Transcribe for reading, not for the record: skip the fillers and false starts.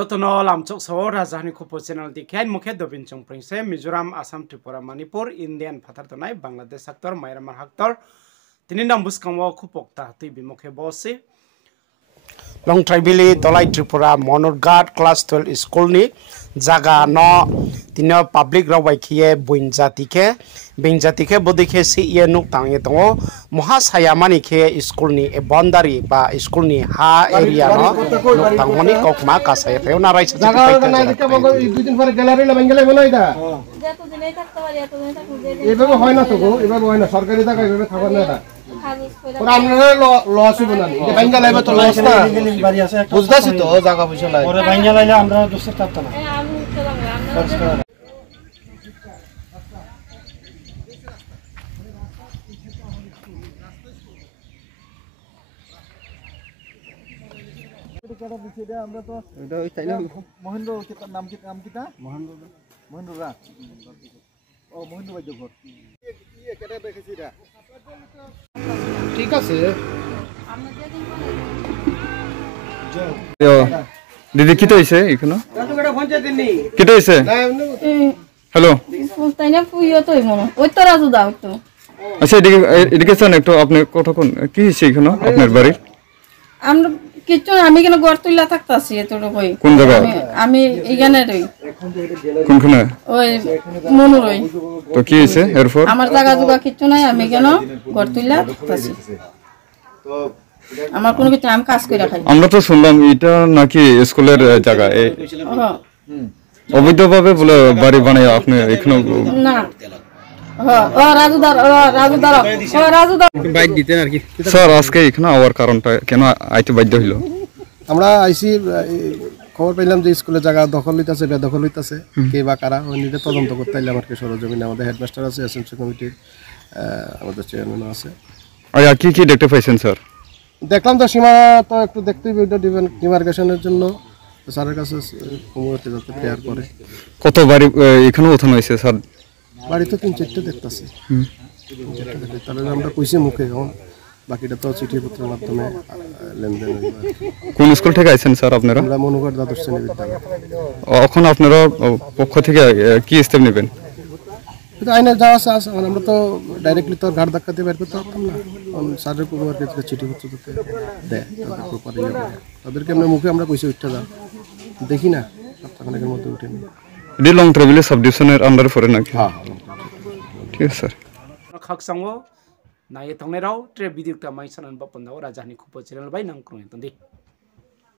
Jotono lamchok so rajahani kupo channel dikhain mukhe dobin chong pringse Mizoram Assam Tripura Manipur Indian phatar tonai Bangladesh sector Myanmar sector tinindam buskangwo kupok ta tui bimukhe bosi Long Tribili Tolai Tripura Monorgat class 12 school ni jaga no tino public rawai khiye buinjati ke bodikhe si ye nuk tangi tongo moha sayamani khe school ni e boundary ba school ni ha area no nuk tangoni kokma kasai peuna rai jaga na dikhe bogo দুই দিন পরে gallery না বাঙ্গালে বনাই দা যত দিনই থাকতে পারি এত দিন থাকতে এভাবে হয় না তো গো এভাবে হয় না সরকারি জায়গা এভাবে থাকবে না এটা ওরা আপনারা লস হবে না যে বাঙ্গালে এবার তো লস না বুঝতাছি তো জায়গা পয়সা নাই পরে বাঙ্গালে আমরা দোষে থাকতাম না আমি তো আমরা কেডা দিছে এটা আমরা তো এটা ওই তাইলে মহেন্দ্র নাম কিটা মহেন্দ্র রা ও মহেন্দ্র ভাই ঘর কি কেডা দেখেছি এটা ঠিক আছে আমরা যেদিন দিদি কি হইছে এখানে কত কেডা ফোন চাই দিননি কি হইছে হ্যালো তাই না পুইও তো মনে ওই তো রাজু দাও তো আচ্ছা এদিকে চান একটু আপনি কতক্ষণ কি হইছে এখানে আপনার বাড়ি আমরা কিছু আমি কেন ঘর তুইলা থাকতাছি এতটুকুই কোন জায়গা আমি এখানে রই কোনখানে ওই মনু রই তো কি হইছে এরপর আমার জায়গা জুগা কিছু নাই আমি কেন ঘর তুইলা থাকতাছি আমার কোনো কিছু আমি কাজ করে খাই আমরা তো শুনলাম এটা নাকি স্কুলের জায়গা এই অবৈধভাবে বলে বাড়ি বানায় আপনি এখানে না স্যার আজকে এখানে আওয়ার কারণটা কেন আইতে বাধ্য হইল আমরা আইসি খবর পাইলাম যে স্কুলের জায়গা দখল হইতাছে বেদখল হইতাছে কে বা কারা ওই নিজে তদন্ত করতে আইলে আমার সরজমিনে আমাদের হেডমাস্টার আছে এসএমসি কমিটির আমাদের চেয়ারম্যান আছে আর কি দেখতে পাইছেন স্যার দেখলাম তো সীমা তো একটু দেখতেই ভিডিও দিবেন ডিমার্কেশনের জন্য স্যারের কাছে কমিটি যাতে প্রেয়ার করে কত বাড়ি এখানে ওঠানো হয়েছে স্যার বাড়ি তো 3-4টা দেখতেছি তাহলে আমরা কইছি মুখে এখন বাকিটা তো চিঠিপত্রের মাধ্যমে লেনদেন কোন স্কুল থেকে আইছেন স্যার আপনারা আমরা মনুঘাট দ্বাদশ শ্রেণী বিদ্যালয় এখন আপনারা পক্ষ থেকে কি স্টেপ নেবেন কিন্তু আইনে যা আছে আমরা তো ডাইরেক্টলি তো ঘাট ধাক্কা দিয়ে বের করতে পারতাম না স্যারের কুমার ক্ষেত্রে চিঠিপত্র দিতে দেয় তাদেরকে আমরা মুখে আমরা কইছি উঠতে যাও দেখি না আপনাদের মধ্যে উঠেনি এটি লং ট্রাভেলের সাব ডিভিশনের আন্ডারে পড়ে নাকি হ্যাঁ ঠিক আছে sir khaksango na ye thongneraw tre video ta mai sanan ba panda rajahni kupo channel bai nang krung tandi